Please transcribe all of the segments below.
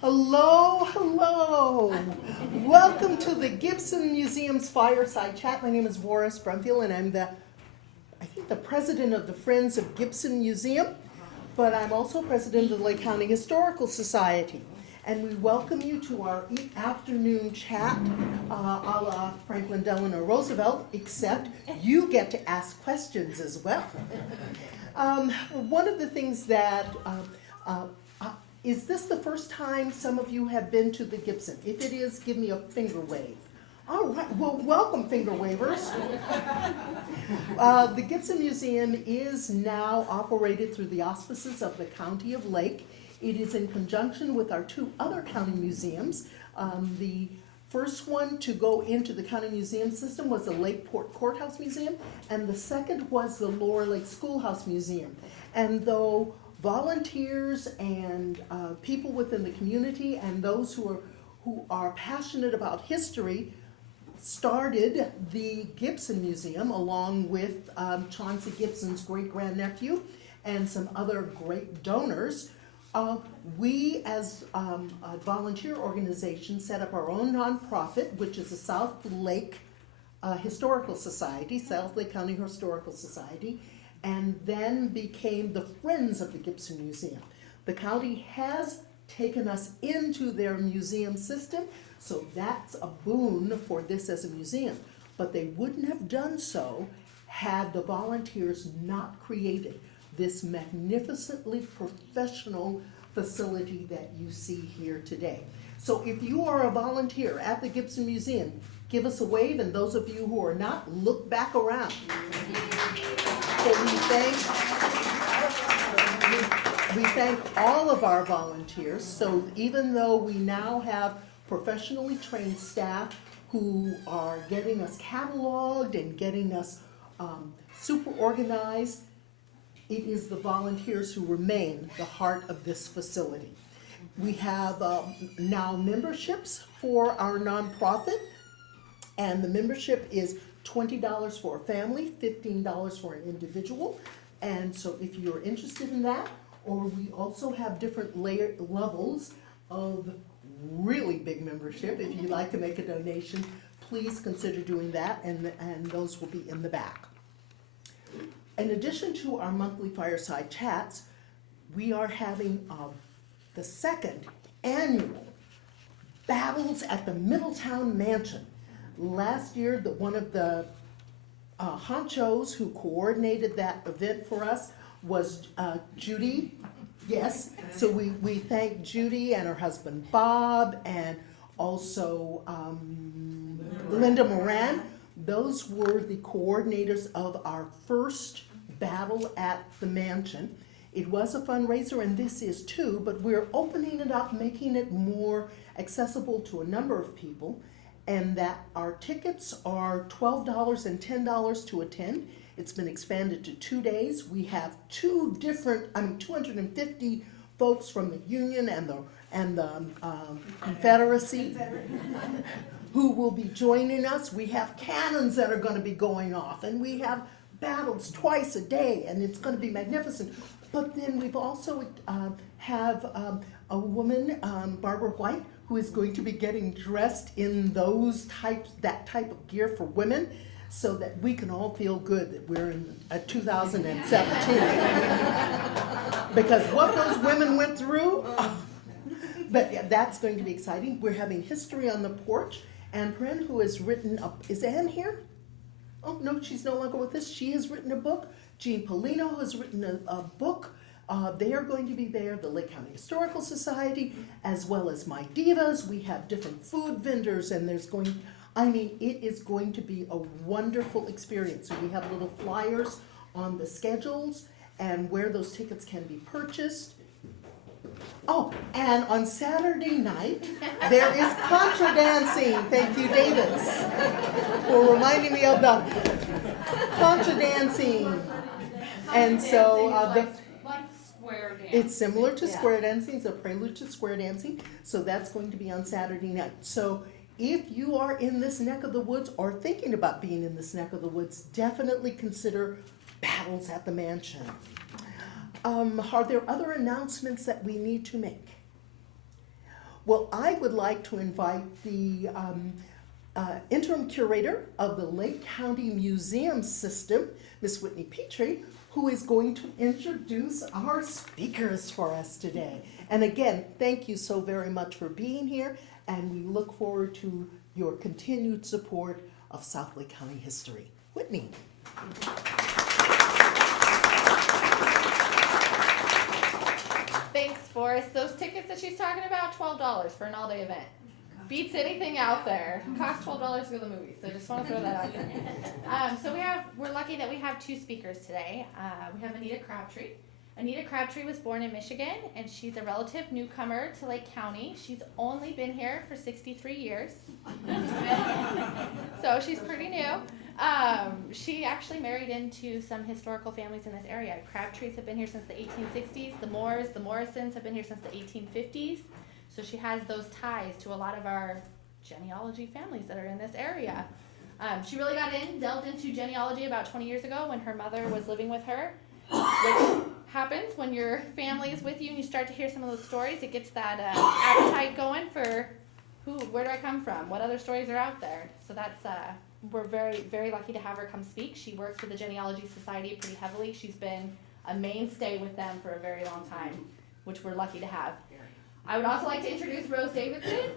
Hello, hello. Welcome to the Gibson Museum's Fireside Chat. My name is Boris Brumfield, and I'm the president of the Friends of Gibson Museum, but I'm also president of the Lake County Historical Society. And we welcome you to our afternoon chat a la Franklin Delano Roosevelt, except you get to ask questions as well. One of the things that is this the first time some of you have been to the Gibson? If it is, give me a finger wave. All right, well, welcome, finger wavers. The Gibson Museum is now operated through the auspices of the County of Lake. It is in conjunction with our two other county museums. The first one to go into the county museum system was the Lakeport Courthouse Museum, and the second was the Lower Lake Schoolhouse Museum. And though volunteers and people within the community and those who are passionate about history started the Gibson Museum along with Chauncey Gibson's great-grandnephew and some other great donors. We as a volunteer organization set up our own nonprofit, which is the South Lake Historical Society, South Lake County Historical Society, and then became the Friends of the Gibson Museum. The county has taken us into their museum system, so that's a boon for this as a museum. But they wouldn't have done so had the volunteers not created this magnificently professional facility that you see here today. So if you are a volunteer at the Gibson Museum, give us a wave, and those of you who are not, look back around. So we thank all of our volunteers. So even though we now have professionally trained staff who are getting us cataloged and getting us super organized, it is the volunteers who remain the heart of this facility. We have now memberships for our nonprofit, and the membership is $20 for a family, $15 for an individual. And so if you're interested in that, or we also have different levels of really big membership. If you'd like to make a donation, please consider doing that, and those will be in the back. In addition to our monthly fireside chats, we are having the second annual Battles at the Middletown Mansion. Last year, one of the honchos who coordinated that event for us was Judy. Yes, so we thank Judy and her husband Bob, and also Linda Moran. Those were the coordinators of our first battle at the mansion. It was a fundraiser, and this is too, but we're opening it up, making it more accessible to a number of people, and that our tickets are $12 and $10 to attend. It's been expanded to 2 days. We have 250 folks from the Union and the Confederacy who will be joining us. We have cannons that are going to be going off, and we have battles twice a day, and it's going to be magnificent. But then we've also have a woman, Barbara White, who is going to be getting dressed in that type of gear for women, so that we can all feel good that we're in 2017. Because what those women went through, but yeah, that's going to be exciting. We're having history on the porch. Anne Prin, who has written is Anne here? Oh, no, she's no longer with us. She has written a book. Jean Polino has written a book. They are going to be there, the Lake County Historical Society, as well as My Divas. We have different food vendors, and it is going to be a wonderful experience. So we have little flyers on the schedules and where those tickets can be purchased. Oh, and on Saturday night, there is contra dancing. Thank you, Davis, for reminding me of the contra dancing. And so square dancing. It's similar to square dancing. It's a prelude to square dancing. So that's going to be on Saturday night. So if you are in this neck of the woods or thinking about being in this neck of the woods, definitely consider Battles at the Mansion. Are there other announcements that we need to make? Well, I would like to invite the interim curator of the Lake County Museum System, Miss Whitney Petrie, who is going to introduce our speakers for us today. And again, thank you so very much for being here, and we look forward to your continued support of South Lake County history. Whitney. Thanks, Forrest. Those tickets that she's talking about, $12 for an all-day event. Beats anything out there. Costs $12 to go to the movies, so just want to throw that out there. So we're lucky that we have two speakers today. We have Anita Crabtree. Anita Crabtree was born in Michigan, and she's a relative newcomer to Lake County. She's only been here for 63 years, so she's pretty new. She actually married into some historical families in this area. Crabtrees have been here since the 1860s. The Moores, the Morrisons have been here since the 1850s. So she has those ties to a lot of our genealogy families that are in this area. She really delved into genealogy about 20 years ago when her mother was living with her, which happens when your family is with you and you start to hear some of those stories. It gets that appetite going for where do I come from? What other stories are out there? So that's, we're very, very lucky to have her come speak. She works with the Genealogy Society pretty heavily. She's been a mainstay with them for a very long time, which we're lucky to have. I would also like to introduce Rose Davidson,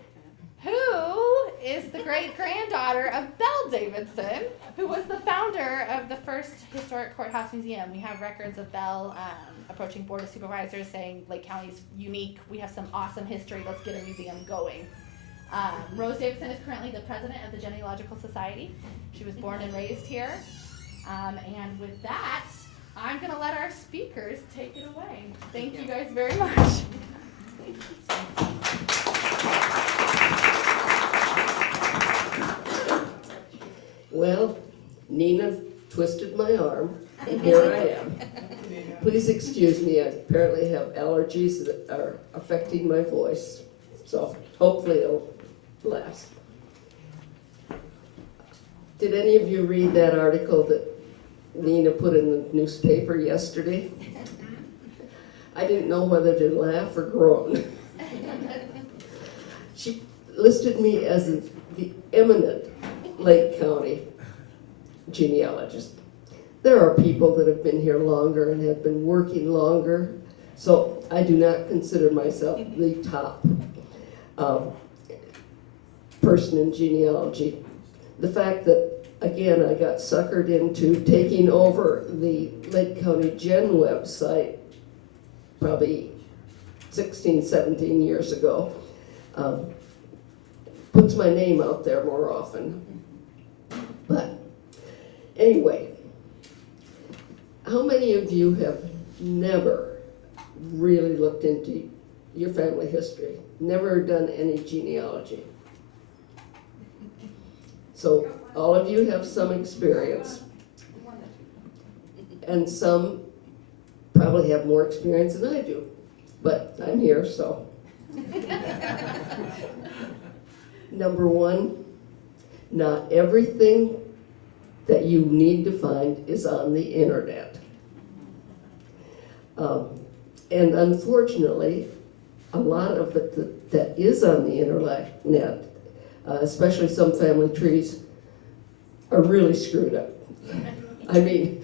who is the great-granddaughter of Belle Davidson, who was the founder of the first historic courthouse museum. We have records of Belle approaching Board of Supervisors saying Lake County's unique, we have some awesome history, let's get a museum going. Rose Davidson is currently the president of the Genealogical Society. She was born and raised here. And with that, I'm going to let our speakers take it away. Thank you guys very much. Well, Nina twisted my arm, and here I am. Please excuse me, I apparently have allergies that are affecting my voice, so hopefully it'll last. Did any of you read that article that Nina put in the newspaper yesterday? I didn't know whether to laugh or groan. She listed me as the eminent Lake County genealogist. There are people that have been here longer and have been working longer, so I do not consider myself the top person in genealogy. The fact that, again, I got suckered into taking over the Lake County Gen website probably 16, 17 years ago, puts my name out there more often. But anyway, how many of you have never really looked into your family history, never done any genealogy? So all of you have some experience, and some probably have more experience than I do, but I'm here, so. Number one, not everything that you need to find is on the internet. And unfortunately, a lot of it that is on the internet, especially some family trees, are really screwed up. I mean,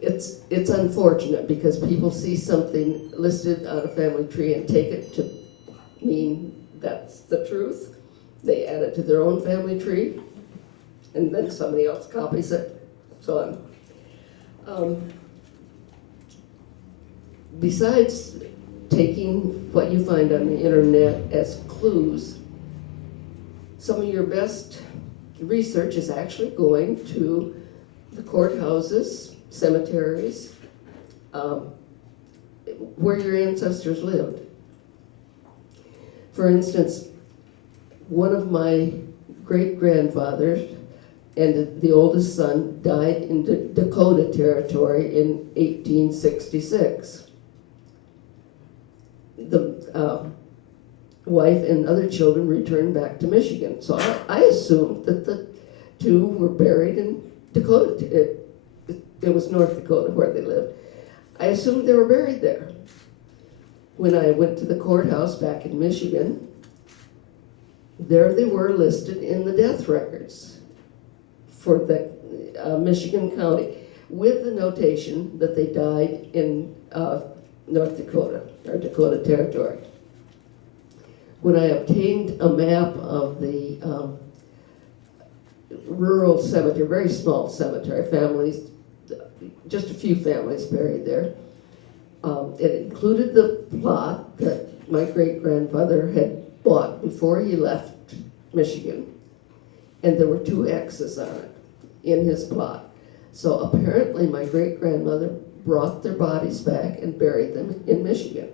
it's unfortunate because people see something listed on a family tree and take it to mean that's the truth. They add it to their own family tree, and then somebody else copies it, so on. Besides taking what you find on the internet as clues, some of your best research is actually going to the courthouses, cemeteries, where your ancestors lived. For instance, one of my great-grandfathers and the oldest son died in Dakota Territory in 1866. The wife and other children returned back to Michigan. So I assumed that the two were buried in Dakota. It was North Dakota where they lived. I assumed they were buried there. When I went to the courthouse back in Michigan, there they were listed in the death records for the Michigan County, with the notation that they died in North Dakota, or Dakota Territory. When I obtained a map of the rural cemetery, very small cemetery, families, just a few families buried there, it included the plot that my great-grandfather had bought before he left Michigan, and there were 2 X's on it in his plot. So apparently my great-grandmother brought their bodies back and buried them in Michigan.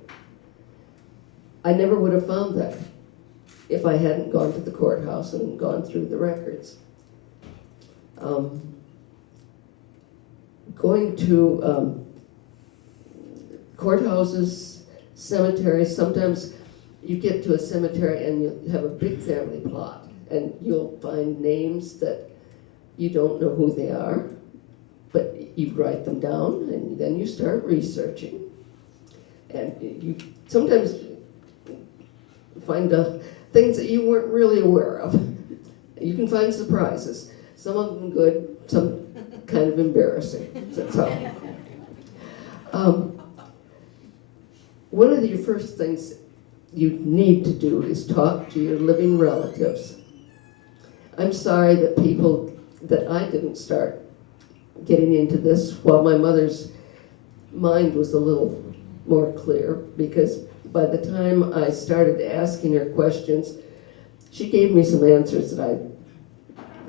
I never would have found that if I hadn't gone to the courthouse and gone through the records. Going to courthouses, cemeteries, sometimes you get to a cemetery and you have a big family plot, and you'll find names that you don't know who they are, but you write them down and then you start researching. And you sometimes find things that you weren't really aware of. You can find surprises, some of them good, some kind of embarrassing. That's all. One of your first things you need to do is talk to your living relatives. I'm sorry that I didn't start getting into this while my mother's mind was a little more clear, because by the time I started asking her questions, she gave me some answers that I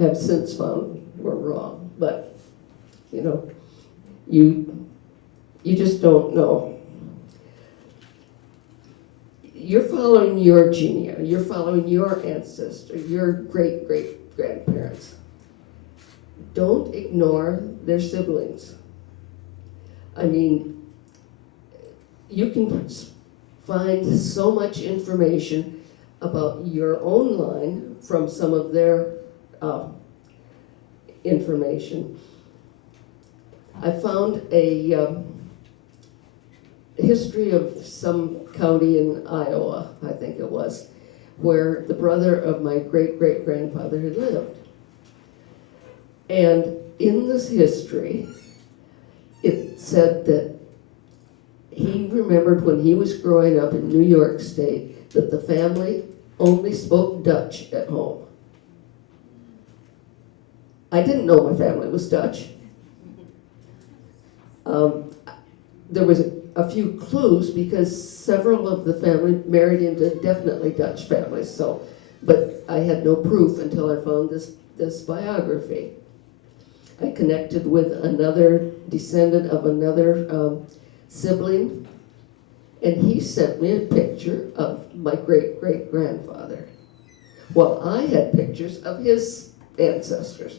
have since found were wrong. But, you know, you just don't know. You're following your genealogy, you're following your ancestor, your great-great-grandparents. Don't ignore their siblings. I mean, you can find so much information about your own line from some of their information. I found a history of some county in Iowa, I think it was, where the brother of my great-great-grandfather had lived. And in this history, it said that he remembered when he was growing up in New York State that the family only spoke Dutch at home. I didn't know my family was Dutch. There was a few clues because several of the family married into definitely Dutch families. So, but I had no proof until I found this biography. I connected with another descendant of another sibling, and he sent me a picture of my great-great-grandfather. Well, I had pictures of his ancestors.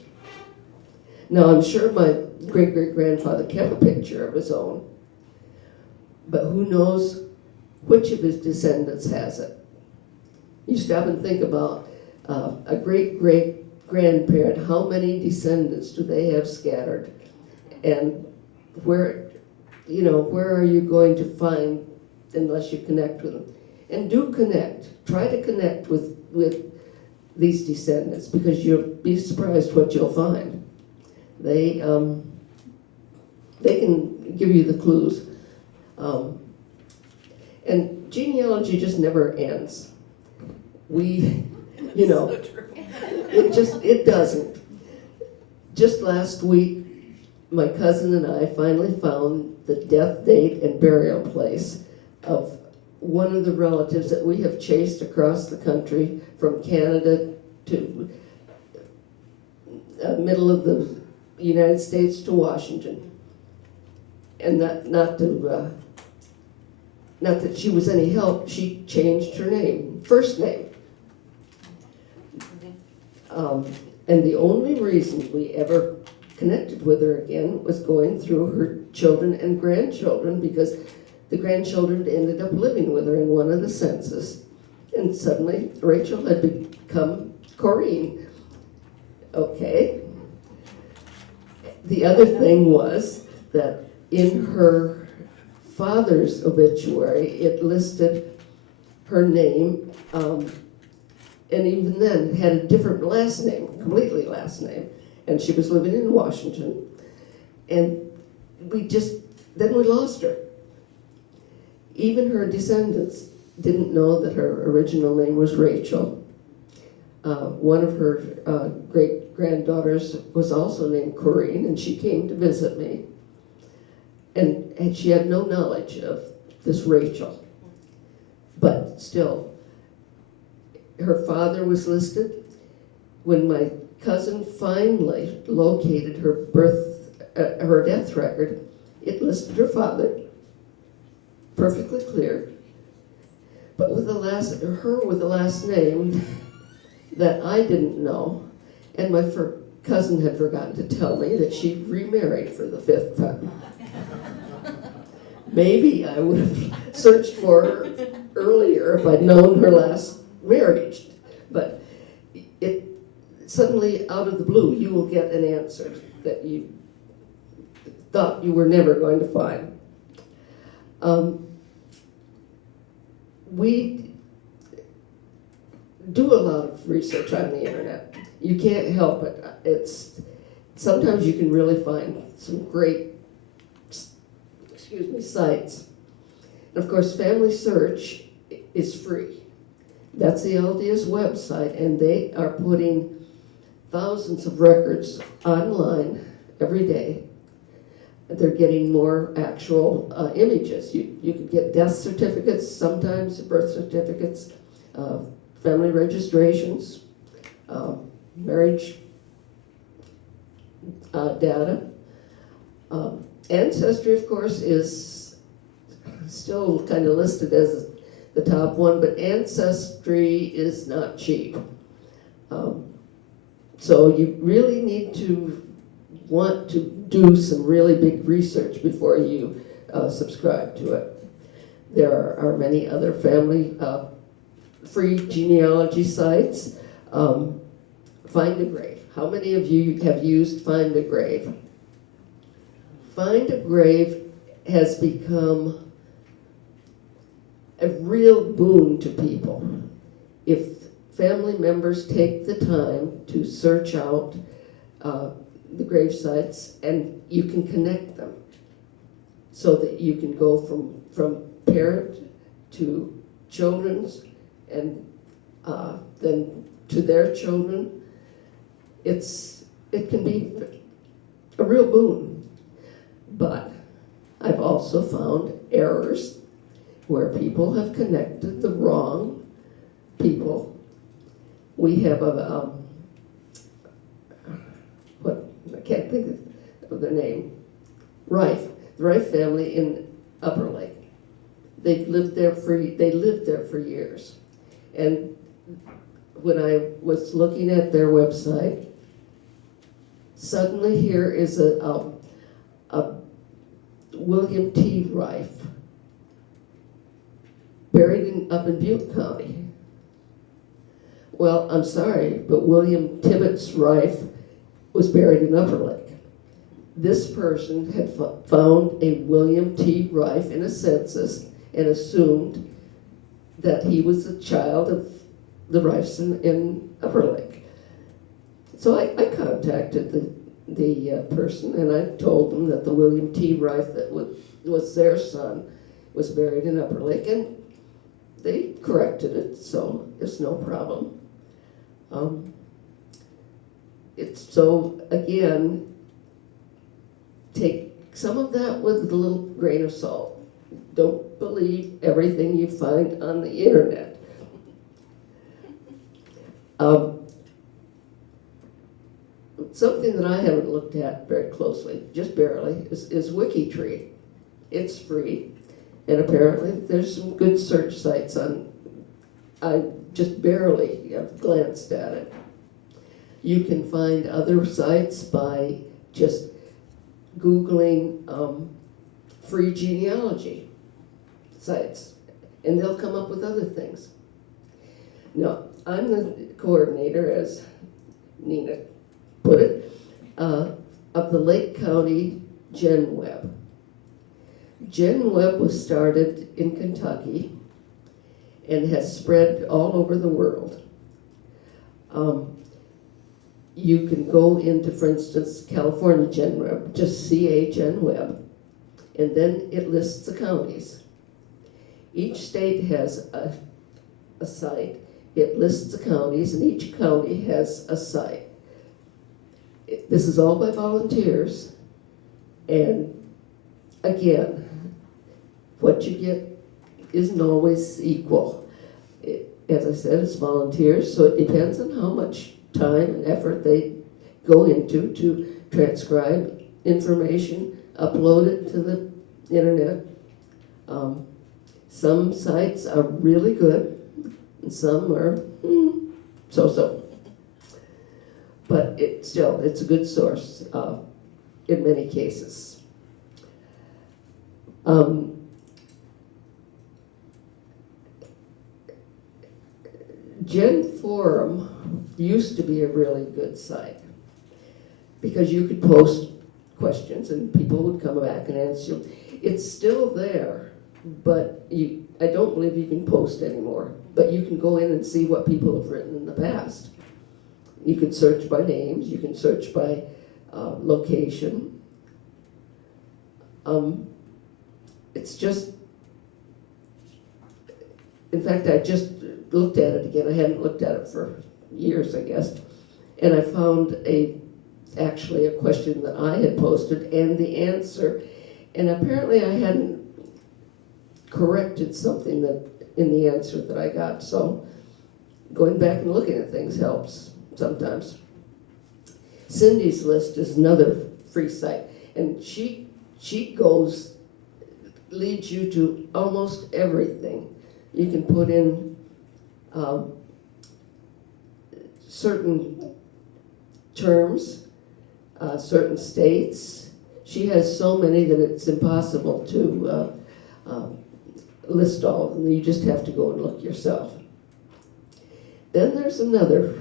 Now, I'm sure my great-great-grandfather kept a picture of his own, but who knows which of his descendants has it. You stop and think about a great-great-grandparent, how many descendants do they have scattered? And where are you going to find unless you connect with them? And do connect. Try to connect with these descendants, because you'll be surprised what you'll find. They can give you the clues. And genealogy just never ends. It doesn't. Just last week, my cousin and I finally found the death date and burial place of one of the relatives that we have chased across the country from Canada to middle of the United States to Washington. And not that she was any help, she changed her name, first name. And the only reason we ever connected with her again was going through her children and grandchildren, because the grandchildren ended up living with her in one of the census. And suddenly Rachel had become Corrine. Okay. The other thing was that in her father's obituary, it listed her name and even then had a different last name, completely last name, and she was living in Washington, and then we lost her. Even her descendants didn't know that her original name was Rachel. One of her great-granddaughters was also named Corinne, and she came to visit me. And she had no knowledge of this Rachel. But still, her father was listed. When my cousin finally located her death record, it listed her father, perfectly clear, but with the last name that I didn't know, and my cousin had forgotten to tell me that she remarried for the 5th time. Maybe I would have searched for her earlier if I'd known her last marriage, but it suddenly, out of the blue, you will get an answer that you thought you were never going to find. We do a lot of research on the internet. You can't help it. Sometimes you can really find some great, sites. And of course, Family Search is free. That's the LDS website, and they are putting thousands of records online every day. They're getting more actual images. You can get death certificates, sometimes birth certificates, family registrations, marriage data. Ancestry, of course, is still kind of listed as the top one, but Ancestry is not cheap. So you really need to want to do some really big research before you subscribe to it. There are many other family free genealogy sites. Find a Grave. How many of you have used Find a Grave? Find a Grave has become a real boon to people. If family members take the time to search out the grave sites, and you can connect them so that you can go from parent to children's, and then to their children. It can be a real boon. But I've also found errors where people have connected the wrong people. We have I can't think of their name, the Rife family in Upper Lake. They lived there for years. And when I was looking at their website, suddenly here is a William T. Rife, buried up in Butte County. Well, I'm sorry, but William Tibbetts Rife was buried in Upper Lake. This person had found a William T. Rife in a census and assumed that he was a child of the Rifes in Upper Lake. So I contacted the person, and I told them that the William T. Rife that was their son was buried in Upper Lake, and they corrected it, so there's no problem. So again, take some of that with a little grain of salt. Don't believe everything you find on the internet. Something that I haven't looked at very closely, just barely, is WikiTree. It's free, and apparently there's some good search sites on. I just barely have glanced at it. You can find other sites by just Googling free genealogy sites, and they'll come up with other things. Now, I'm the coordinator, as Nina put it, of the Lake County Genweb. Genweb was started in Kentucky and has spread all over the world. You can go into, for instance, California Genweb, just CHNweb, and then it lists the counties. Each state has a site, it lists the counties, and each county has a site. This is all by volunteers, and again, what you get isn't always equal. As I said, it's volunteers, so it depends on how much time and effort they go into to transcribe information, upload it to the internet. Some sites are really good, and some are so-so. But it's a good source in many cases. Gen Forum used to be a really good site because you could post questions and people would come back and answer you. It's still there, but I don't believe you can post anymore. But you can go in and see what people have written in the past. You can search by names, you can search by location. It's just, in fact, I just looked at it again. I hadn't looked at it for years, I guess. And I found actually a question that I had posted and the answer. And apparently I hadn't corrected something in the answer that I got. So going back and looking at things helps sometimes. Cindy's List is another free site. And she leads you to almost everything. You can put in certain terms, certain states. She has so many that it's impossible to list all of them. You just have to go and look yourself. Then there's another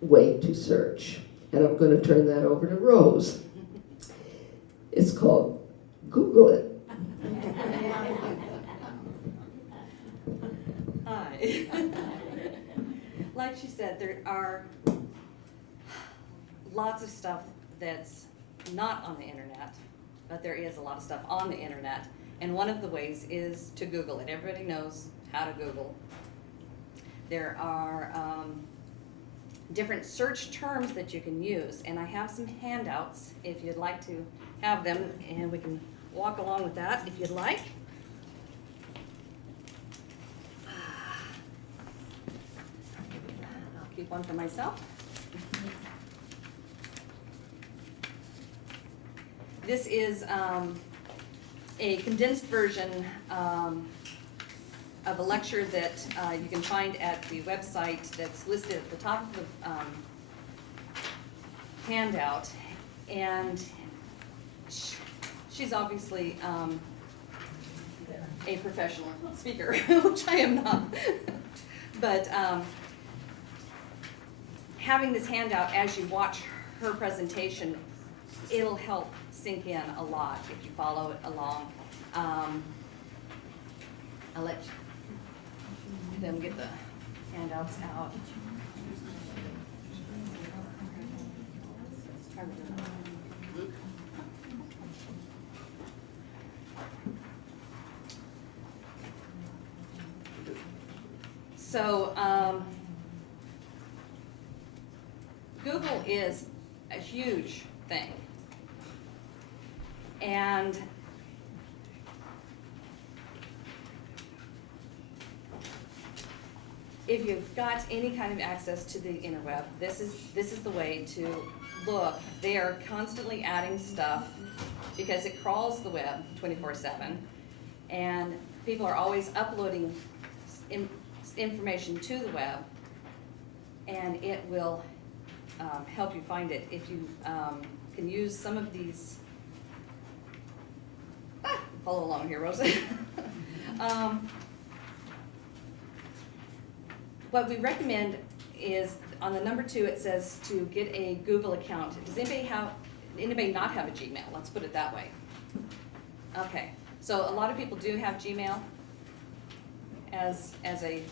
way to search, and I'm going to turn that over to Rose. It's called Google It. Hi. Like she said, there are lots of stuff that's not on the internet, but there is a lot of stuff on the internet. And one of the ways is to Google it. Everybody knows how to Google. There are different search terms that you can use, and I have some handouts if you'd like to have them, and we can walk along with that if you'd like. I'll keep one for myself. This is a condensed version of a lecture that you can find at the website that's listed at the top of the handout. And she's obviously a professional speaker, which I am not. But having this handout as you watch her presentation, it'll help sink in a lot if you follow it along. I'll let them get the handouts out. So Google is a huge thing. And if you've got any kind of access to the interweb, this is the way to look. They are constantly adding stuff because it crawls the web 24/7, and people are always uploading information to the web, and it will help you find it if you can use some of these. Follow along here, Rosa. What we recommend is on the number 2, it says to get a Google account. Does anybody not have a Gmail? Let's put it that way. Okay, so a lot of people do have Gmail as a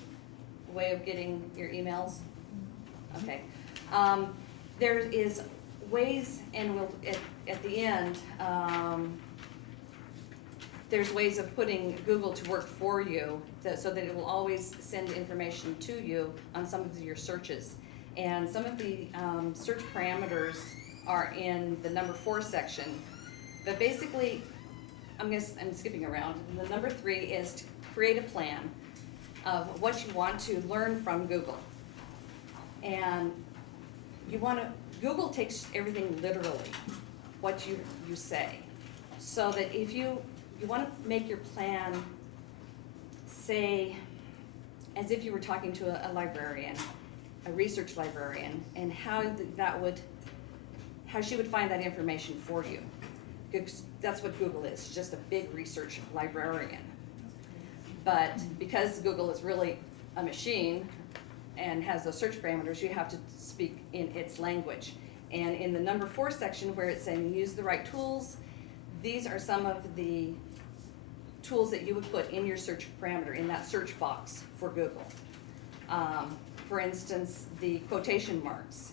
way of getting your emails? Okay. There is ways, and we'll, at the end, there's ways of putting Google to work for you so that it will always send information to you on some of your searches. And some of the search parameters are in the number 4 section. But basically, I'm skipping around. And the number 3 is to create a plan of what you want to learn from Google. And Google takes everything literally, what you say. So that if you want to make your plan, say, as if you were talking to a librarian, a research librarian, and how she would find that information for you. Because that's what Google is, just a big research librarian. But because Google is really a machine and has those search parameters, you have to speak in its language. And in the number 4 section where it's saying use the right tools, these are some of the tools that you would put in your search parameter, in that search box for Google. For instance, the quotation marks.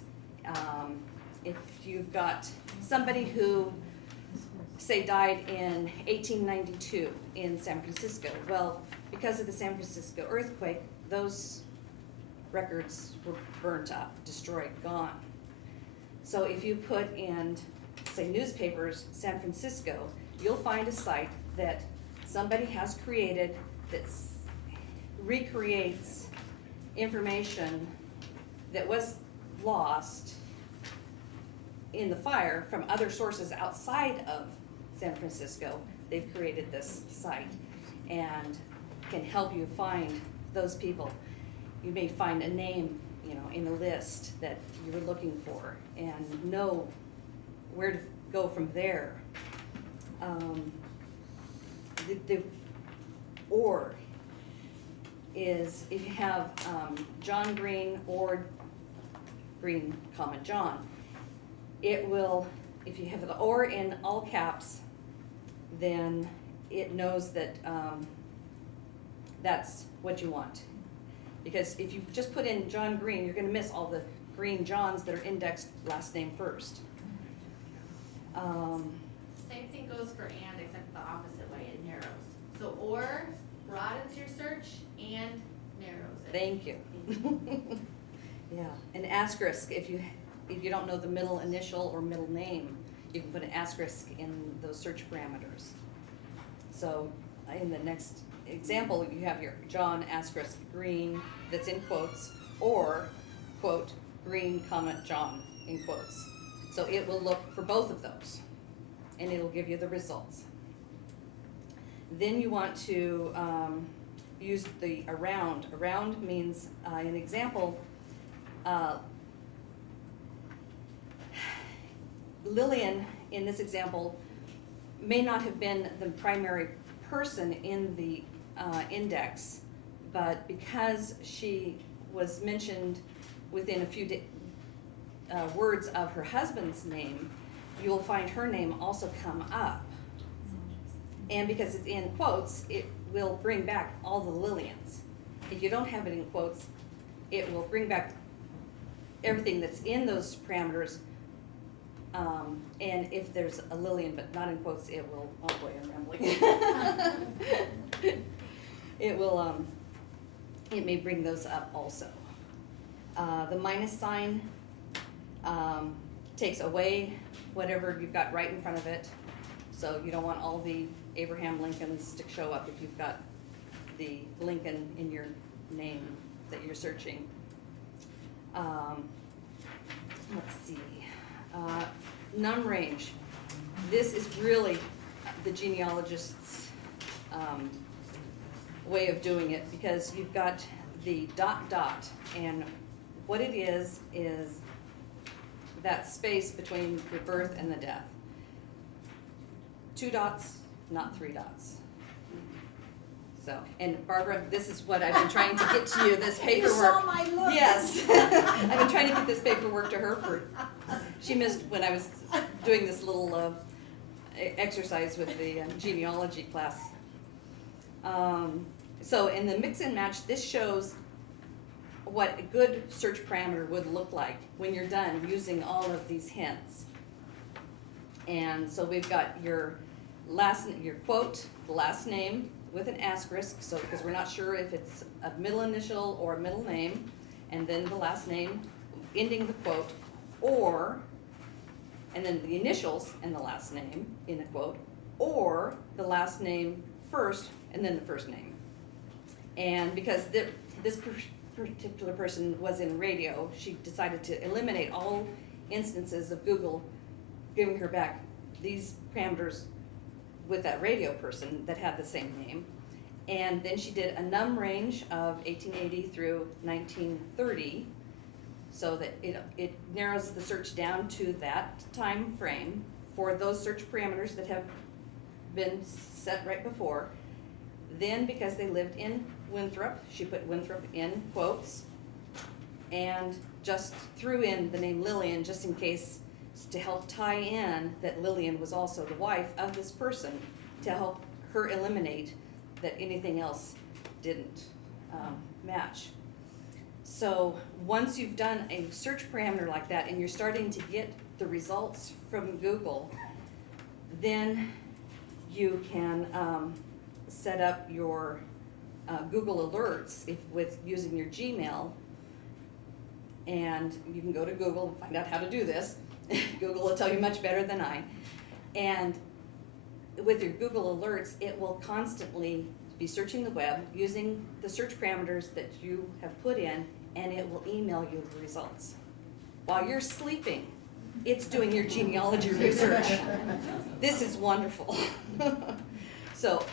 If you've got somebody who, say, died in 1892 in San Francisco, well, because of the San Francisco earthquake, those records were burnt up, destroyed, gone. So if you put in, say, newspapers, San Francisco, you'll find a site that somebody has created that recreates information that was lost in the fire from other sources outside of San Francisco. They've created this site and can help you find those people. You may find a name, in the list that you were looking for and know where to go from there. The or is if you have John Green or Green, John, it will, if you have the or in all caps, then it knows that that's what you want. Because if you just put in John Green, you're going to miss all the Green Johns that are indexed last name first. Same thing goes for and, except the opposite way, it narrows. So or broadens your search and narrows it. Thank you. Yeah, an asterisk, if you don't know the middle initial or middle name, you can put an asterisk in those search parameters. So in the next example, you have your John asterisk Green that's in quotes, or quote Green comma John in quotes. So it will look for both of those and it'll give you the results. Then you want to use the around. Around means, an example, Lillian in this example may not have been the primary person in the index, but because she was mentioned within a few words of her husband's name, you'll find her name also come up. And because it's in quotes, it will bring back all the Lillians. If you don't have it in quotes, it will bring back everything that's in those parameters. And if there's a Lillian but not in quotes, it will, oh boy, I'm rambling. It will, it may bring those up also. The minus sign takes away whatever you've got right in front of it. So you don't want all the Abraham Lincolns to show up if you've got the Lincoln in your name that you're searching. Let's see. Num range. This is really the genealogist's way of doing it, because you've got the dot dot, and what it is that space between the birth and the death. 2 dots, not 3 dots. So, and Barbara, this is what I've been trying to get to you, this paperwork. You saw my look. Yes. I've been trying to get this paperwork to her she missed when I was doing this little exercise with the genealogy class. So in the mix and match, this shows what a good search parameter would look like when you're done using all of these hints. And so we've got your quote, the last name with an asterisk, so because we're not sure if it's a middle initial or a middle name, and then the last name ending the quote, and then the initials and the last name in a quote, or the last name first and then the first name. And because this particular person was in radio, she decided to eliminate all instances of Google giving her back these parameters with that radio person that had the same name. And then she did a num range of 1880 through 1930, so that it narrows the search down to that time frame for those search parameters that have been set right before. Then, because they lived in Winthrop, she put Winthrop in quotes and just threw in the name Lillian just in case, to help tie in that Lillian was also the wife of this person, to help her eliminate that anything else didn't match. So once you've done a search parameter like that and you're starting to get the results from Google, then you can set up your Google alerts with using your Gmail, and you can go to Google and find out how to do this. Google will tell you much better than I. And with your Google alerts, it will constantly be searching the web using the search parameters that you have put in, and it will email you the results. While you're sleeping, it's doing your genealogy research. This is wonderful. So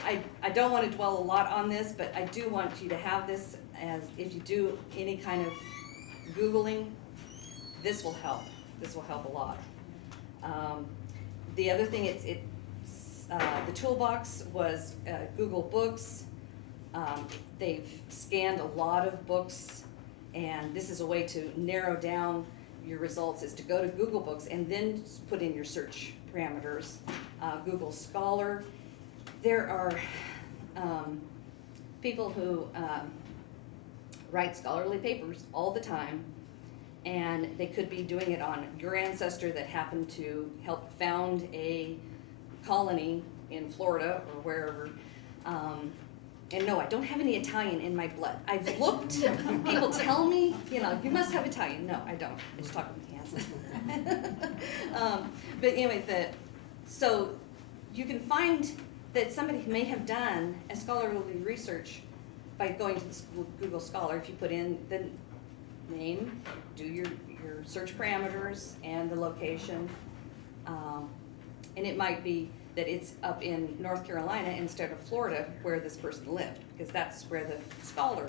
I don't want to dwell a lot on this, but I do want you to have this as, if you do any kind of Googling, this will help. This will help a lot. The other thing, the toolbox was Google Books. They've scanned a lot of books, and this is a way to narrow down your results, is to go to Google Books and then put in your search parameters. Google Scholar. There are people who write scholarly papers all the time, and they could be doing it on your ancestor that happened to help found a colony in Florida or wherever. And no, I don't have any Italian in my blood. I've looked, people tell me, you must have Italian. No, I don't. I just talk with my hands. But anyway, so you can find that somebody may have done a scholarly research by going to the Google Scholar. If you put in the name, do your search parameters and the location, and it might be that it's up in North Carolina instead of Florida where this person lived, because that's where the scholar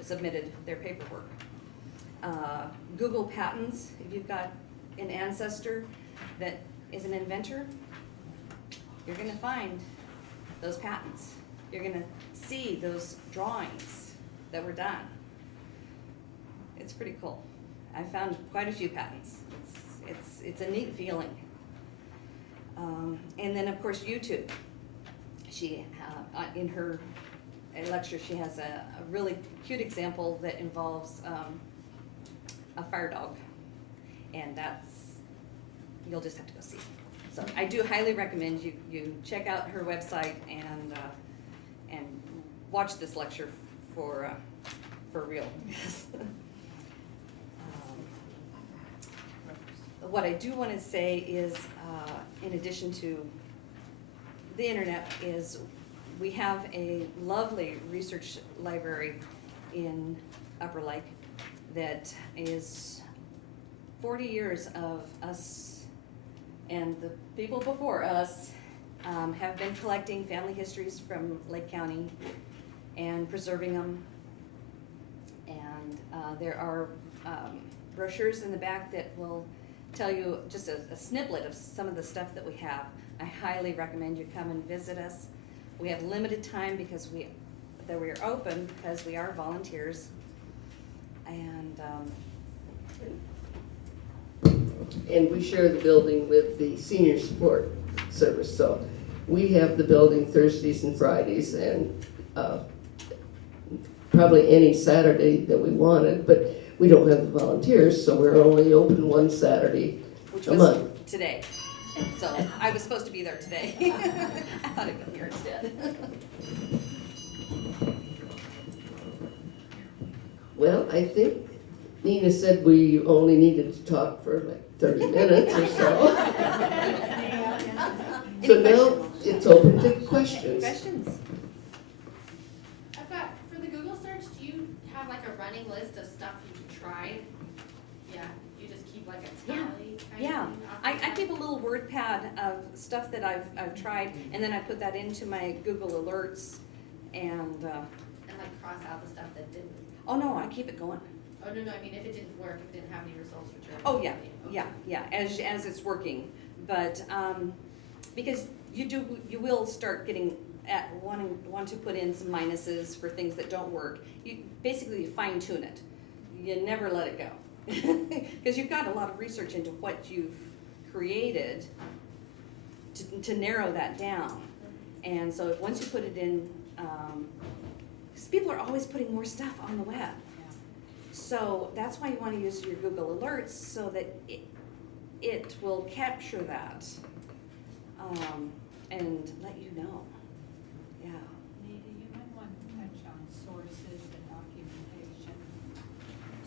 submitted their paperwork. Google Patents, if you've got an ancestor that is an inventor, you're going to find those patents. You're going to see those drawings that were done. It's pretty cool. I found quite a few patents. It's a neat feeling. And then of course YouTube. She in her lecture she has a really cute example that involves a fire dog, and you'll just have to go see. So I do highly recommend you check out her website and watch this lecture for real. What I do want to say is, in addition to the internet, is we have a lovely research library in Upper Lake that is 40 years of us and the people before us have been collecting family histories from Lake County and preserving them. And there are brochures in the back that will tell you just a snippet of some of the stuff that we have. I highly recommend you come and visit us. We have limited time because we are open because we are volunteers. And we share the building with the senior support service, so we have the building Thursdays and Fridays, and probably any Saturday that we wanted, but we don't have the volunteers, so we're only open one Saturday Which a was month. today. So I was supposed to be there today. I thought I'd come here instead. Well, I think Nina said we only needed to talk for like 30 minutes or so. So Any now questions? it's open to questions. Questions? I've got, for the Google search, do you have like a running list of stuff you've tried? Yeah, you just keep like a tally kind Yeah, of thing? I keep a little word pad of stuff that I've tried, and then I put that into my Google Alerts, and, And like cross out the stuff that didn't, oh no, I keep it going. oh, no, if it didn't work, if it didn't have any results returned. Oh, yeah, Okay. yeah, as it's working, but, because you will start getting at want to put in some minuses for things that don't work. Basically, you fine tune it. You never let it go. Because you've got a lot of research into what you've created to narrow that down. And so if once you put it in, because people are always putting more stuff on the web. So that's why you want to use your Google Alerts so that it will capture that and let you know. Yeah. Anita, you might want to touch on sources and documentation.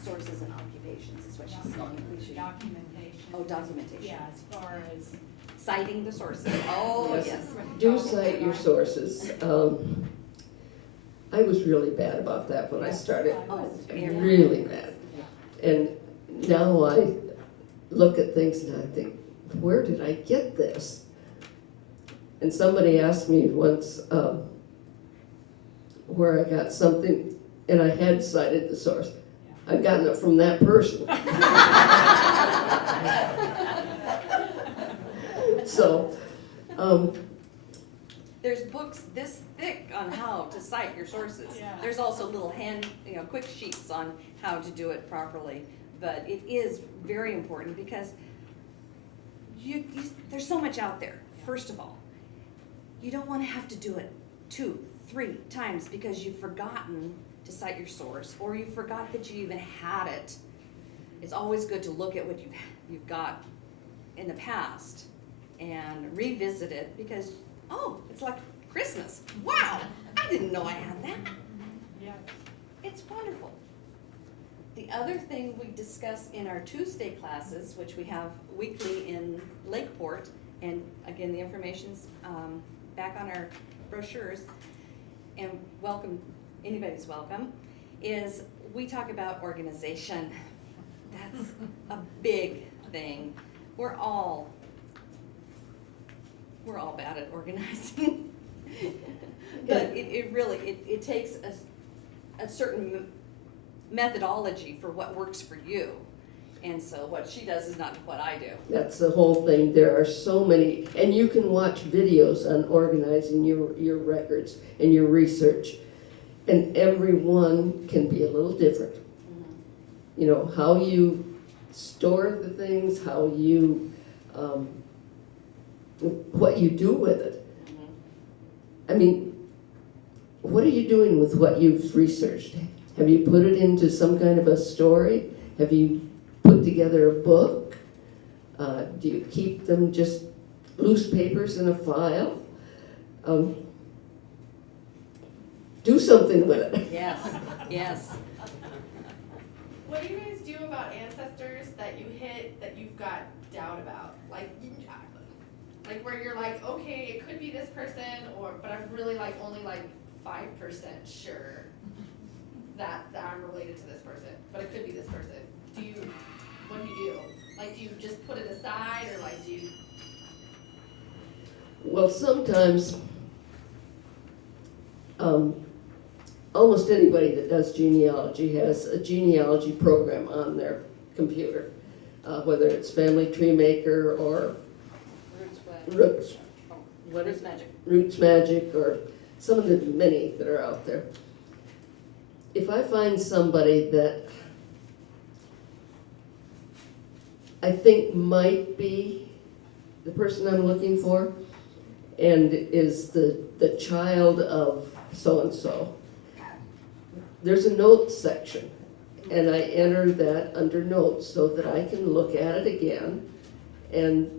Sources and occupations is what she's saying. We should. Documentation. Oh, documentation. Yeah, as far as. Citing the sources. Oh, Yes. yes. Do cite your sources. I was really bad about that when I started. Oh, yeah. Really bad. And now I look at things and I think, where did I get this? And somebody asked me once where I got something, and I had cited the source. I've gotten it from that person. So, There's books this thick on how to cite your sources. Yeah. There's also little quick sheets on how to do it properly. But it is very important because there's so much out there, first of all. You don't want to have to do it 2, 3 times because you've forgotten to cite your source or you forgot that you even had it. It's always good to look at what you've got in the past and revisit it because, oh, it's like Christmas. Wow, I didn't know I had that. Yes. It's wonderful. The other thing we discuss in our Tuesday classes, which we have weekly in Lakeport, and again, the information's back on our brochures, and welcome, anybody's welcome, is we talk about organization. That's a big thing. We're all bad at organizing. But it really takes a certain methodology for what works for you. And so what she does is not what I do. that's the whole thing. There are so many, and you can watch videos on organizing your records and your research. And every one can be a little different. You know, how you store the things, how you, what you do with it. I mean, what are you doing with what you've researched? Have you put it into some kind of a story? Have you put together a book? Do you keep them just loose papers in a file? Do something with it. Yes, yes. What do you guys do about ancestors that you hit that you've got doubt about? Like where you're like, okay, it could be this person, but I'm really like only like 5% sure that I'm related to this person, but it could be this person. What do you do? Like, do you just put it aside, or like, do you? Well, sometimes, almost anybody that does genealogy has a genealogy program on their computer, whether it's Family Tree Maker or Roots, What is magic? Roots Magic, or some of the many that are out there. If I find somebody that I think might be the person I'm looking for, and is the child of so-and-so, there's a notes section, and I enter that under notes so that I can look at it again and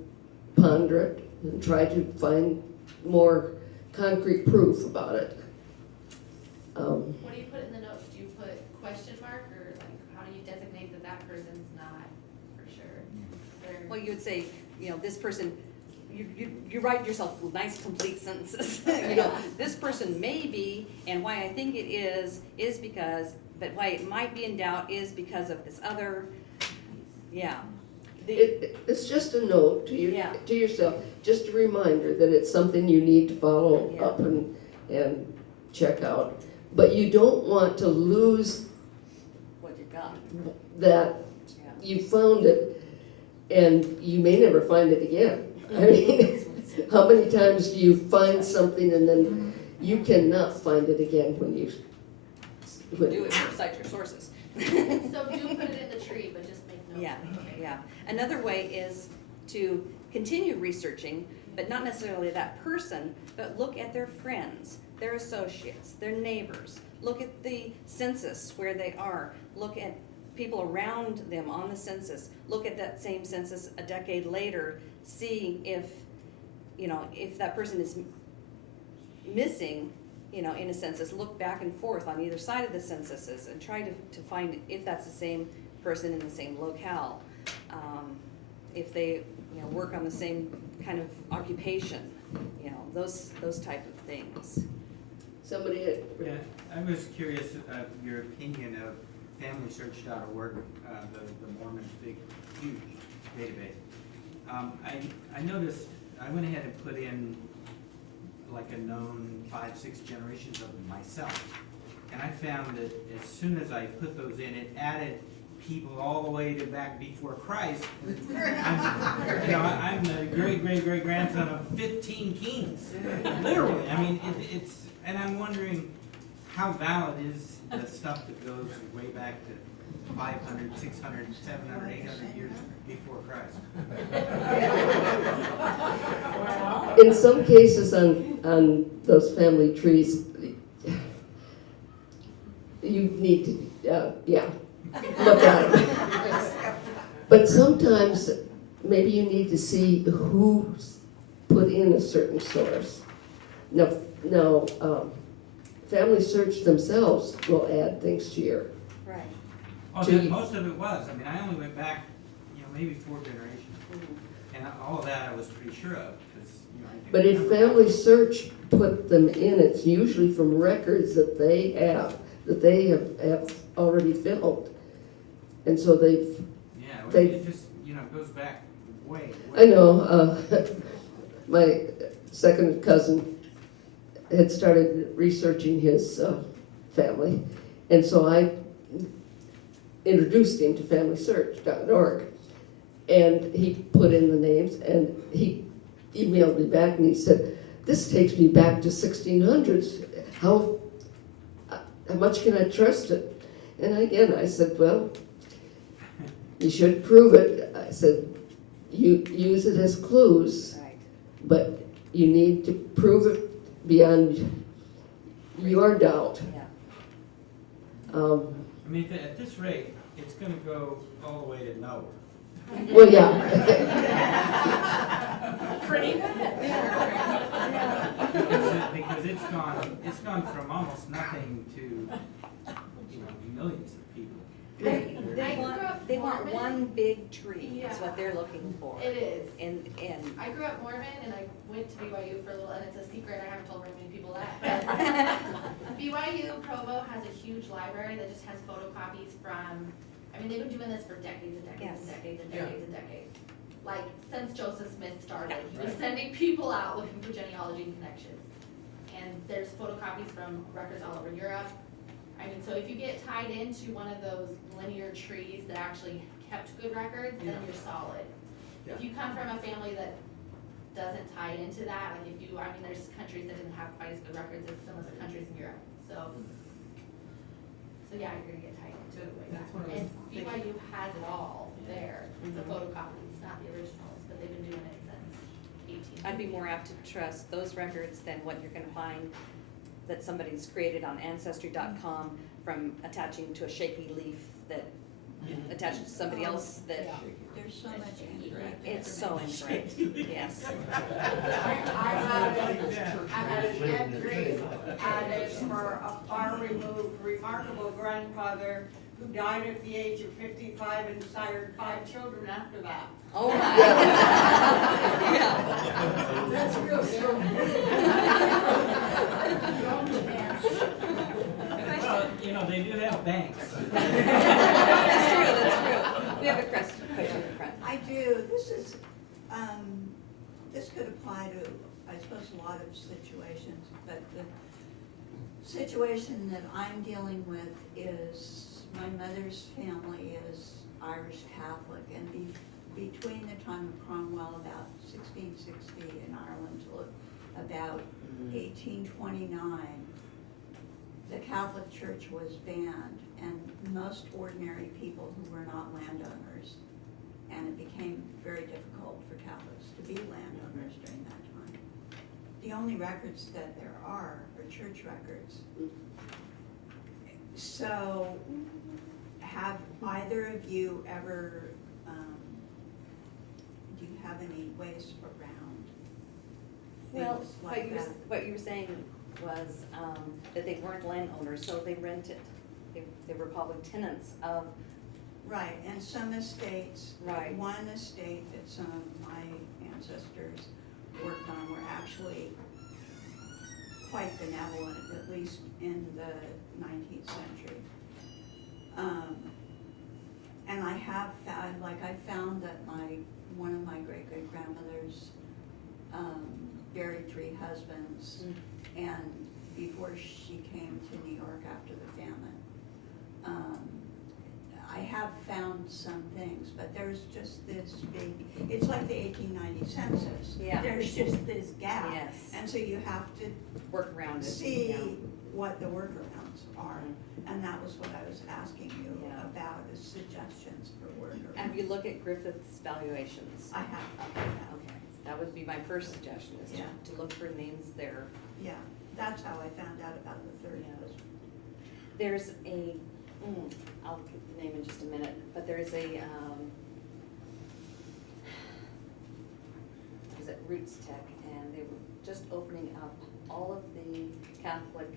ponder it and try to find more concrete proof about it. What do you put in the notes? Do you put question mark, or like, how do you designate that that person's not for sure? They're- Well, you would say, you know, this person, you write yourself nice complete sentences. You know, this person may be, and why I think it is because, but why it might be in doubt is because of this other, yeah. It's just a note to you, Yeah. to yourself, just a reminder that it's something you need to follow Yeah. up and check out. But you don't want to lose What you got, that yeah. you found it and you may never find it again. I mean, how many times do you find something and then you cannot find it again when you, Do it, cite your sources. So do put it in the tree, but just make notes. Yeah, Okay. yeah. Another way is to continue researching, but not necessarily that person, but look at their friends, their associates, their neighbors. Look at the census where they are. Look at people around them on the census. Look at that same census a decade later, see if, you know, if that person is missing, you know, in a census. Look back and forth on either side of the censuses and try to find if that's the same person in the same locale. If they, you know, work on the same kind of occupation, you know, those type of things. somebody, Yeah, I was curious of your opinion of FamilySearch.org, the Mormon's big, huge database. I noticed, I went ahead and put in like a known 5-6 generations of myself. And I found that as soon as I put those in, it added people all the way to back before Christ. I'm the great grandson of 15 kings, literally. I mean, it's, and I'm wondering how valid is the stuff that goes way back to 500, 600, 700, 800 years before Christ. in some cases on those family trees, you need to, look at them. But sometimes, maybe you need to see who's put in a certain source. Now, Family Search themselves will add things to your, Right. Oh, Do you- most of it was. I mean, I only went back, maybe 4 generations. Mhm. And all of that I was pretty sure of, because, I can but if remember. Family Search put them in, it's usually from records that they have already filled. And so they've, Yeah, well, they- it just, goes back way. I know, my second cousin had started researching his family, and so I introduced him to FamilySearch.org, and he put in the names, and he emailed me back, and he said, "This takes me back to 1600s. How much can I trust it?" And again, I said, "Well, you should prove it." I said, "You use it as clues, Right. but you need to prove it beyond your doubt." Yeah. I mean, at this rate, it's gonna go all the way to Noah. Well, yeah. Pretty bad. Because it's gone from almost nothing to, millions of people. They I grew up they want Mormon. one big tree, is Yeah. what they're looking for. It is. And, I grew up Mormon and I went to BYU for a little, and it's a secret, I haven't told very many people that. But BYU Provo has a huge library that just has photocopies from, they've been doing this for decades and decades and Yes. decades and decades and decades. Like, since Joseph Smith started, he was sending people out looking for genealogy and connections. And there's photocopies from records all over Europe. So if you get tied into one of those linear trees that actually kept good records, then you're solid. If you come from a family that doesn't tie into that, like if you, there's countries that didn't have quite as good records as some of the countries in Europe, so yeah, you're gonna get tied into it way back. And BYU has it all there, the photocopies, not the originals, but they've been doing it since 18. I'd be more apt to trust those records than what you're gonna find that somebody's created on ancestry.com from attaching to a shaky leaf that attaches to somebody else that, There's so much incorrect. it's so incorrect, yes. I had an entry on this for a far removed remarkable grandfather who died at the age of 55 and sired 5 children after that. Oh my. Yeah. That's real Well, you know, they do have banks. That's true. We have a question in the front. I do, this could apply to, I suppose, a lot of situations, but the situation that I'm dealing with is, my mother's family is Irish Catholic, and between the time of Cromwell, about 1660 in Ireland, till about 1829, the Catholic Church was banned, and most ordinary people who were not landowners, and it became very difficult for Catholics to be landowners during that time. The only records that there are church records. So, have either of you ever, do you have any ways around Well, things like that? what you were saying was, that they weren't landowners, so they rented. They were public tenants of. Right, and some estates, Right. one estate that some of my ancestors worked on were actually quite benevolent, at least in the 19th century. And I have found, I found that one of my great-great-grandmothers buried 3 husbands, and before she came to New York after the famine. I have found some things, but there's just this big, it's like the 1890 census. Yeah. There's just this gap. Yes. And so you have to Work around it. see yeah. what the workarounds are. And that was what I was asking you Yeah. about, is suggestions for workarounds. Have you looked at Griffith's valuations? I have, Okay, okay. That would be my first suggestion, is Yeah. to look for names there. yeah, that's how I found out about the third Yeah. husband. There's a, I'll get the name in just a minute, but there is a, it was at Roots Tech, and they were just opening up all of the Catholic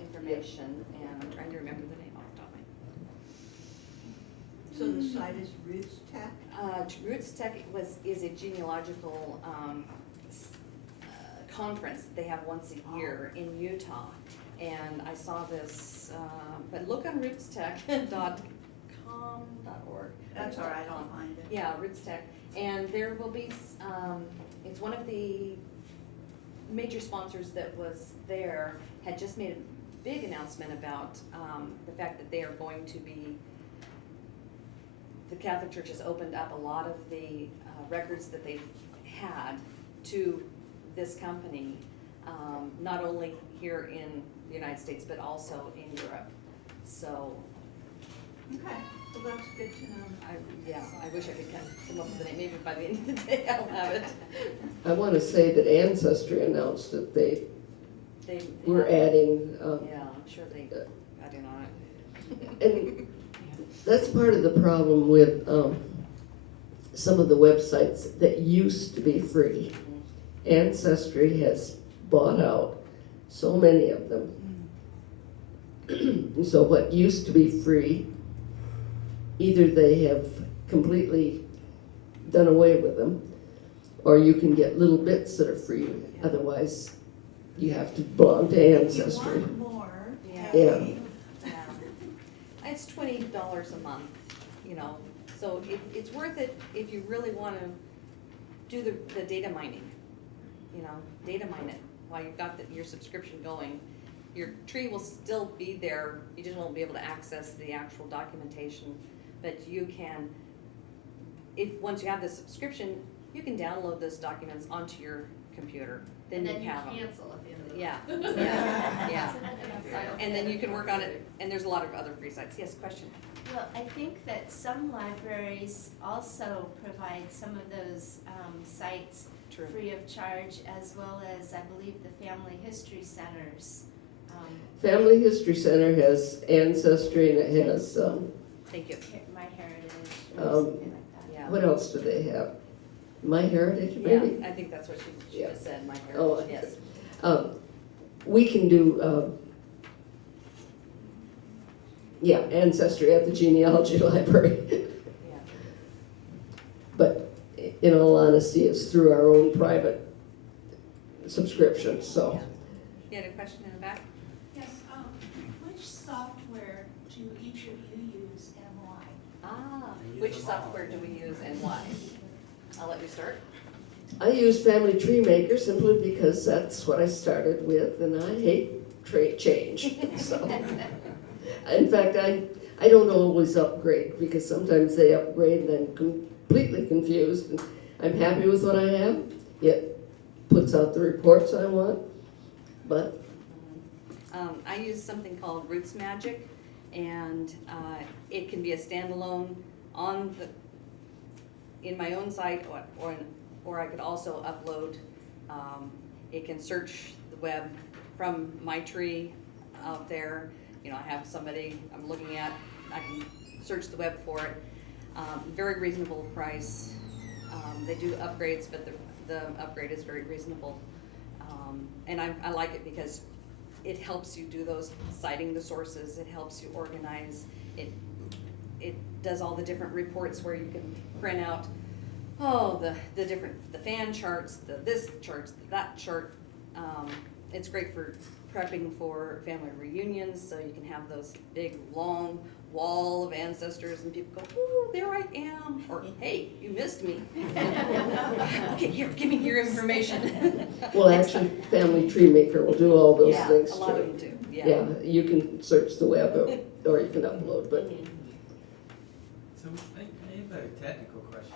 information, and I'm trying to remember the name off the top of my. So the site is Roots Tech? Roots Tech is a genealogical conference that they have once a year in Utah. And I saw this, but look on rootstech.com.org. That's all right, I'll find it. Yeah, Roots Tech. And there will be, it's one of the major sponsors that was there, had just made a big announcement about the fact that they are going to be, the Catholic Church has opened up a lot of the records that they've had to this company, not only here in the United States, but also in Europe. So, Okay, well, that's good to know. I wish I could come up with a name. Maybe by the end of the day I'll have it. I want to say that Ancestry announced that they They were have- adding, Yeah, I'm sure they got in on it. and that's part of the problem with some of the websites that used to be free. Ancestry has bought out so many of them. So what used to be free, either they have completely done away with them, or you can get little bits that are free. Otherwise, you have to belong to If you Ancestry. want more, Yeah. pay. Yeah. It's $20 a month, you know, so it's worth it if you really wanna do the data mining. You know, data mine it while you've got your subscription going. Your tree will still be there, you just won't be able to access the actual documentation, but you can, once you have the subscription, you can download those documents onto your computer, then you have them. cancel at the end of the Yeah, yeah. And then you can work on it, and there's a lot of other free sites. Yes, question? Well, I think that some libraries also provide some of those sites True. free of charge, as well as, I believe, the family history centers Family History Center has Ancestry and it has, Thank you. My Heritage, or Um, something like that. Yeah. what else do they have? My Heritage, Yeah, maybe? I think that's what she Yeah. just said, my Oh, heritage, okay. yes. We can do, yeah, Ancestry at the Genealogy Library. Yeah. But in all honesty, it's through our own private subscription, so. Yeah. You had a question in the back? Yes, which software do each of you use and why? Ah, which software do we use and why? I'll let you start. I use Family Tree Maker simply because that's what I started with and I hate change, so. In fact, I don't always upgrade because sometimes they upgrade and I'm completely confused. And I'm happy with what I have, it puts out the reports I want, but I use something called Roots Magic, and it can be a standalone on in my own site, or I could also upload. It can search the web from my tree out there. You know, I have somebody I'm looking at. I can search the web for it. Very reasonable price. They do upgrades, but the upgrade is very reasonable. And I like it because it helps you do those, citing the sources, it helps you organize, it does all the different reports where you can print out, the fan charts, this charts, that chart. It's great for prepping for family reunions, so you can have those big, long wall of ancestors and people go, oh, there I am, or hey, you missed me. Okay, here, give me your information. well, actually, Family Tree Maker will do all those Yeah, things a lot of too. them do, yeah. Yeah, you can search the web or you can upload, but So I have a technical question.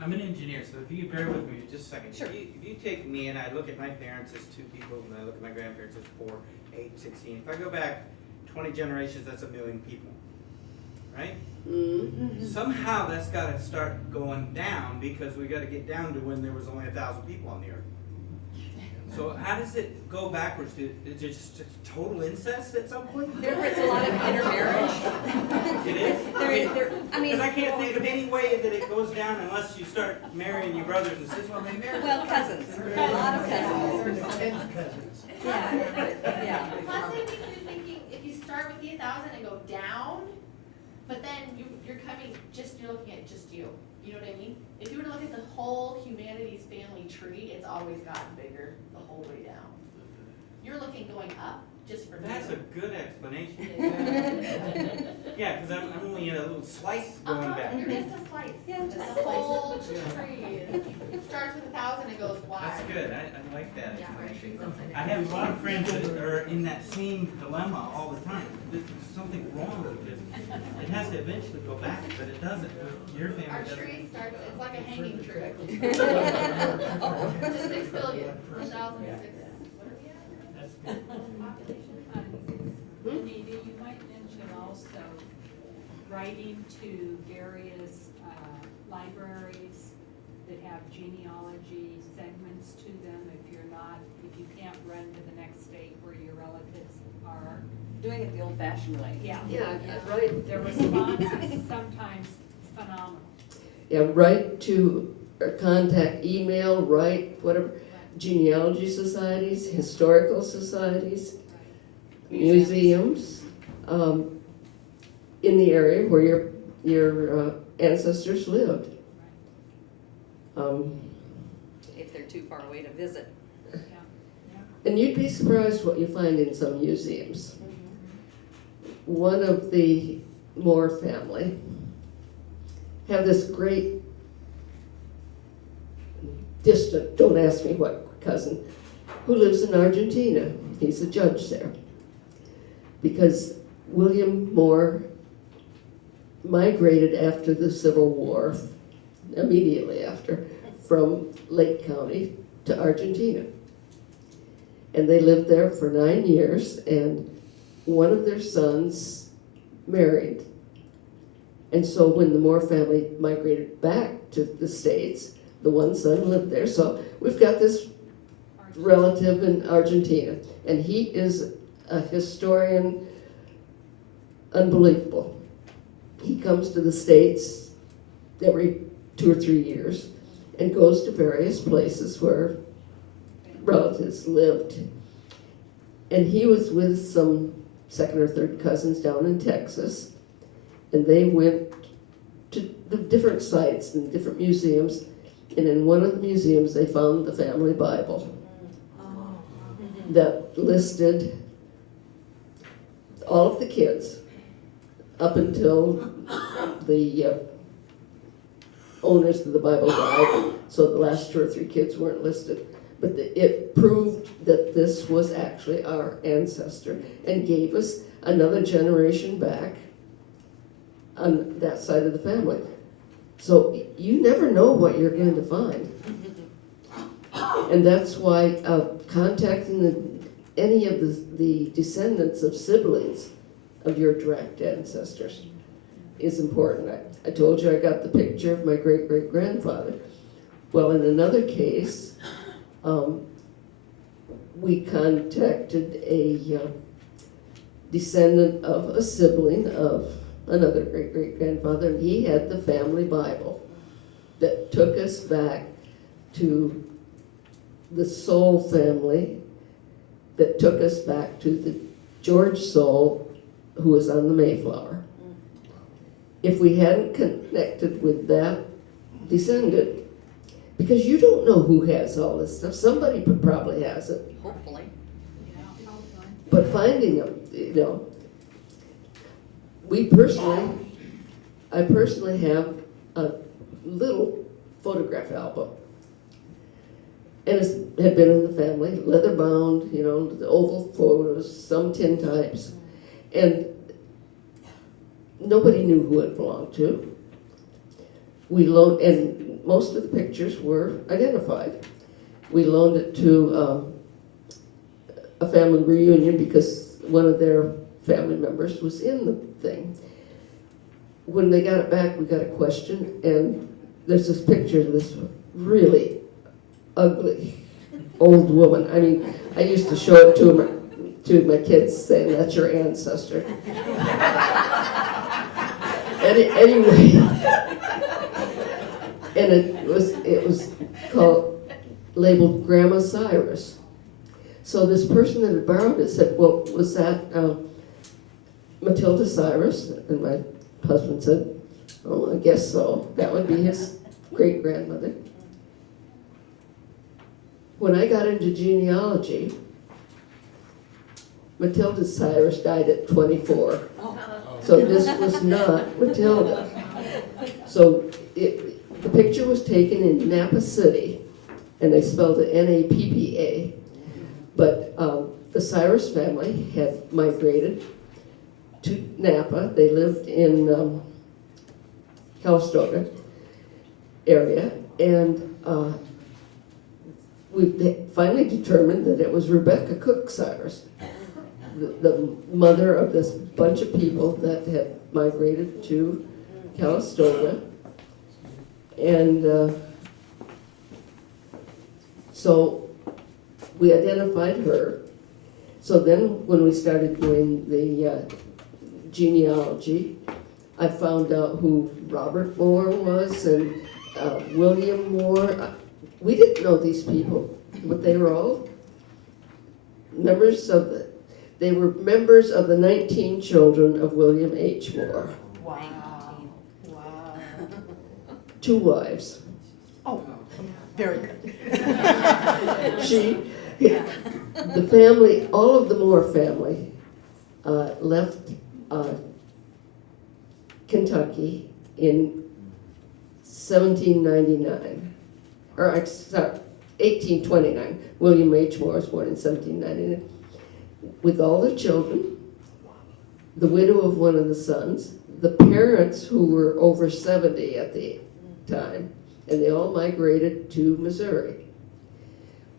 I'm an engineer, so if you could bear with me just a second. Sure. If you take me and I look at my parents as 2 people, and I look at my grandparents as 4, 8, 16. If I go back 20 generations, that's 1 million people, right? Somehow that's got to start going down because we got to get down to when there was only 1,000 people on the earth. So how does it go backwards? Is it just total incest at some point? There is a lot of intermarriage. It is? I mean, Because I can't think of any way that it goes down unless you start marrying your brothers and sisters. well, cousins, a lot of cousins. Yeah. Plus, I think you're thinking, if you start with the 1,000 and go down, but then you're looking at just you. You know what I mean? If you were to look at the whole humanity's family tree, it's always gotten bigger the whole way down. You're looking going up just for That's me. a good explanation. Yeah, because I'm only in a little slice going back. You're just a slice. Yeah, Just just a a whole tree. It starts with 1,000 and goes wide. That's good. I like that Yeah, our tree's explanation. upside I down. have a lot of friends that are in that same dilemma all the time. There's something wrong with it. It has to eventually go back, but it doesn't. With your family, Our it doesn't. tree starts, it's like a hanging tree. Just 6 billion, 1,006. What are we at? Population? Anita, you might mention also writing to various libraries that have genealogy segments to them if you can't run to the next state where your relatives are. Doing it the old-fashioned way. Yeah. yeah, right. Their response is sometimes phenomenal. Yeah, write to, or contact, email, write, whatever, genealogy societies, historical societies, museums, in the area where your ancestors lived. If they're too far away to visit. And you'd be surprised what you find in some museums. One of the Moore family have this great distant, don't ask me what cousin, who lives in Argentina. He's a judge there. Because William Moore migrated after the Civil War, immediately after, from Lake County to Argentina. And they lived there for 9 years, and one of their sons married. And so when the Moore family migrated back to the States, the one son lived there. So we've got this relative in Argentina, and he is a historian, unbelievable. He comes to the States every 2 or 3 years and goes to various places where relatives lived. And he was with some second or third cousins down in Texas, and they went to the different sites and different museums, and in one of the museums they found the family Bible that listed all of the kids up until the owners of the Bible died, so the last 2 or 3 kids weren't listed. But it proved that this was actually our ancestor and gave us another generation back on that side of the family. So you never know what you're going to find. And that's why contacting any of the descendants of siblings of your direct ancestors is important. I told you I got the picture of my great-great-grandfather. Well, in another case, we contacted a descendant of a sibling of another great-great-grandfather, and he had the family Bible that took us back to the Soule family, that took us back to the George Soule, who was on the Mayflower. If we hadn't connected with that descendant, because you don't know who has all this stuff, somebody probably has it. Hopefully. But finding them, you know, I personally have a little photograph album. And it had been in the family, leather bound, you know, the oval photos, some tin types. And nobody knew who it belonged to. We loaned, and most of the pictures were identified. We loaned it to a family reunion because one of their family members was in the thing. When they got it back, we got a question, and there's this picture of this really ugly old woman. I mean, I used to show it to my kids, saying, "That's your ancestor." Anyway, and it was labeled Grandma Cyrus. So this person that had borrowed it said, "Well, was that Matilda Cyrus?" And my husband said, "Oh, I guess so. That would be his great-grandmother." When I got into genealogy, Matilda Cyrus died at 24. So this was not Matilda. So the picture was taken in Napa City, and they spelled it N-A-P-P-A. But the Cyrus family had migrated to Napa. They lived in Calistoga area, and we finally determined that it was Rebecca Cook Cyrus, the mother of this bunch of people that had migrated to Calistoga. And so we identified her. So then when we started doing the genealogy, I found out who Robert Moore was and William Moore. We didn't know these people, but they were all members of the 19 children of William H. Moore. Wow. Wow. 2 wives. Oh, very good. The family, all of the Moore family, left Kentucky in 1799. Or, sorry, 1829. William H. Moore was born in 1799. With all the children, the widow of one of the sons, the parents who were over 70 at the time, and they all migrated to Missouri.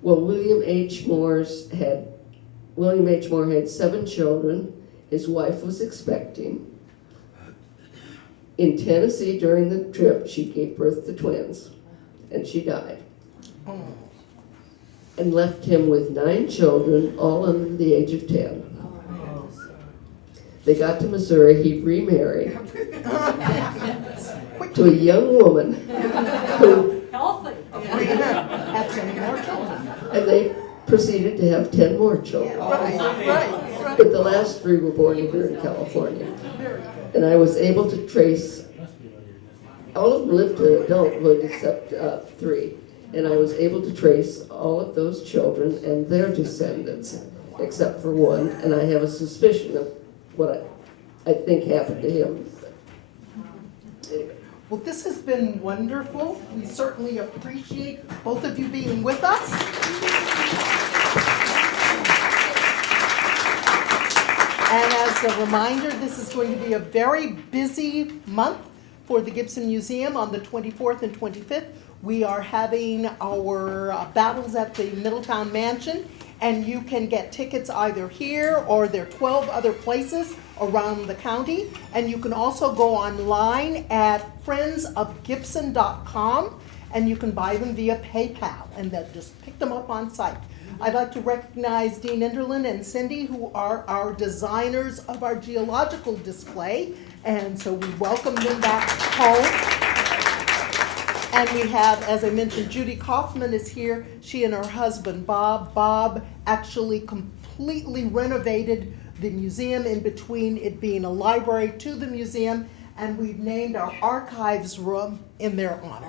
Well, William H. Moore had 7 children. His wife was expecting. In Tennessee during the trip, she gave birth to twins, and she died. and left him with 9 children, all under the age of 10. They got to Missouri, he remarried to a young woman who, Healthy. Have some more children. and they proceeded to have 10 more children. Right. But the last 3 were born here in California. And I was able to trace, all of them lived to adulthood except 3. And I was able to trace all of those children and their descendants, except for one, and I have a suspicion of what I think happened to him. Anyway. Well, this has been wonderful. We certainly appreciate both of you being with us. And as a reminder, this is going to be a very busy month for the Gibson Museum on the 24th and 25th. We are having our battles at the Middletown Mansion, and you can get tickets either here or there are 12 other places around the county. And you can also go online at friendsofgibson.com, and you can buy them via PayPal, and then just pick them up on site. I'd like to recognize Dean Enderlin and Cindy, who are our designers of our geological display, and so we welcome them back home. And we have, as I mentioned, Judy Kaufman is here. She and her husband, Bob. Bob actually completely renovated the museum in between it being a library to the museum, and we've named our archives room in their honor.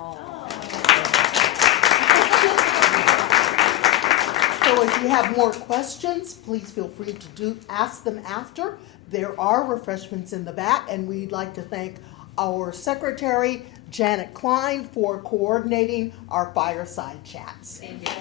So if you have more questions, please feel free to ask them after. There are refreshments in the back, and we'd like to thank our secretary, Janet Klein, for coordinating our fireside chats. Thank you.